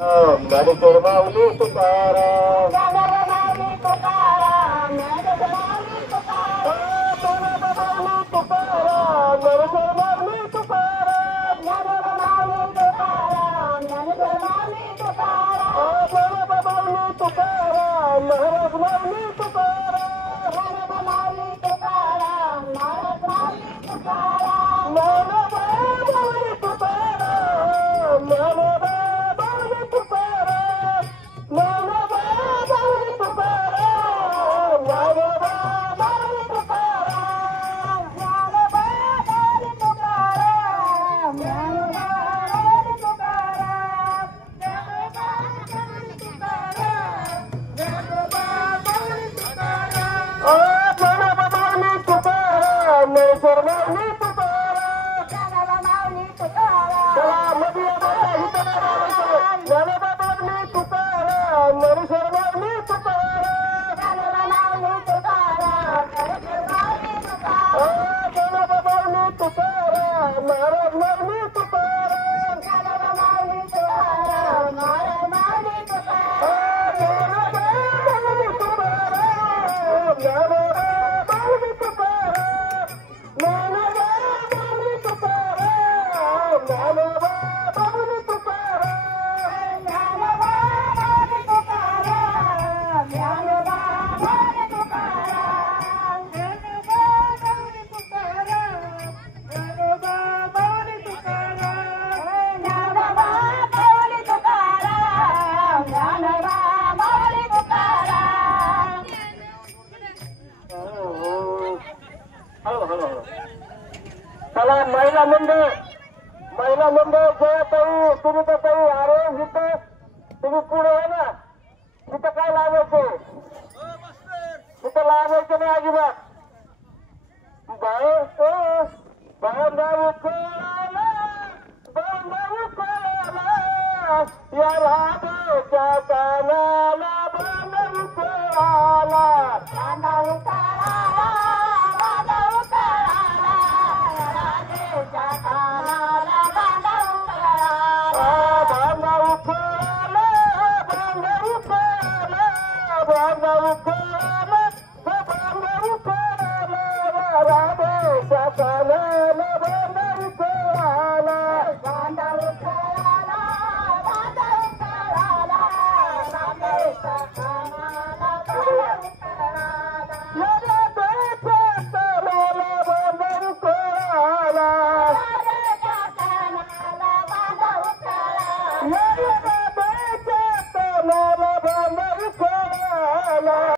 ज्ञानेश्वर माऊली तुकाराम, माऊली तुकाराम, ज्ञानेश्वर माऊली तुकाराम, ज्ञानेश्वर माऊली तुकाराम, माऊली तुकाराम, ज्ञानेश्वर माऊली तुकाराम, ज्ञानोबा माऊली तुकाराम, महाराज माऊली तुकाराम, माऊली तुकाराम, महाराज माऊली तुकाराम, ज्ञानोबा माऊली तुकाराम, ज्ञानोबा माऊली तुकाराम, ज्ञानोबा माऊली तुकाराम, ज्ञानोबा माऊली तुकाराम, ज्ञानोबा माऊली तुकाराम, ज्ञानोबा माऊली तुकाराम, ज्ञानोबा माऊली तुकाराम, ज्ञानोबा माऊली तुकाराम, ज्ञानोबा माऊली तुकाराम, ज्ञानेश्वर माऊली तुकाराम. ज्ञानोबा माऊली तुकाराम, चला मध्ये आम्हाला इथं नाही राहायचं. ज्ञानोबा माऊली तुकाराम, ज्ञानेश्वर माऊली तुकाराम, ज्ञानोबा माऊली तुकाराम, ज्ञानेश्वर माऊली तुकाराम, ज्ञानोबा माऊली तुकाराम, महाराज माऊली तुकाराम, ज्ञानोबा माऊली तुकाराम, महाराज माऊली तुकाराम, ज्ञानोबा माऊली तुकाराम, ज्ञानोबा माऊली तुकाराम, ज्ञानोबा माऊली तुकाराम, ज्ञानोबा माऊली तुकाराम. ज्ञानोबा माऊली तुकाराम, ज्ञानोबा माऊली तुकाराम, ज्ञानोबा माऊली तुकाराम, ज्ञानोबा माऊली तुकाराम, ज्ञानोबा माऊली तुकाराम, ज्ञानोबा माऊली तुकाराम. हळू. चला महिला मंडळ जयताई सुनीताताई अरे इथं तुम्ही पुढे आहे ना, इथं काय लावायचं, इथं लावायचं नाही अजिबात. बांधाऊ कोणाला या राधाच्या कानाला बांधाऊ कोणाला, बांधाऊ कराला, बांधाऊ कराला, राधेच्या कानाला बांधाऊ कराला, बांधाऊ कोणाला, बांधाऊ कोणाला, बांधाऊ कोणाला, बांधाऊ कोणाला, राधेच्या कानाला बांधाऊ कोणाला. बांधाऊ कराला, बांधाऊ कराला, राधेच्या कानाला बांधाऊ कराला, बांधाऊ कोणाला, राधेच्या कानाला बांधाऊ कराला. बांधाऊ कोणाला.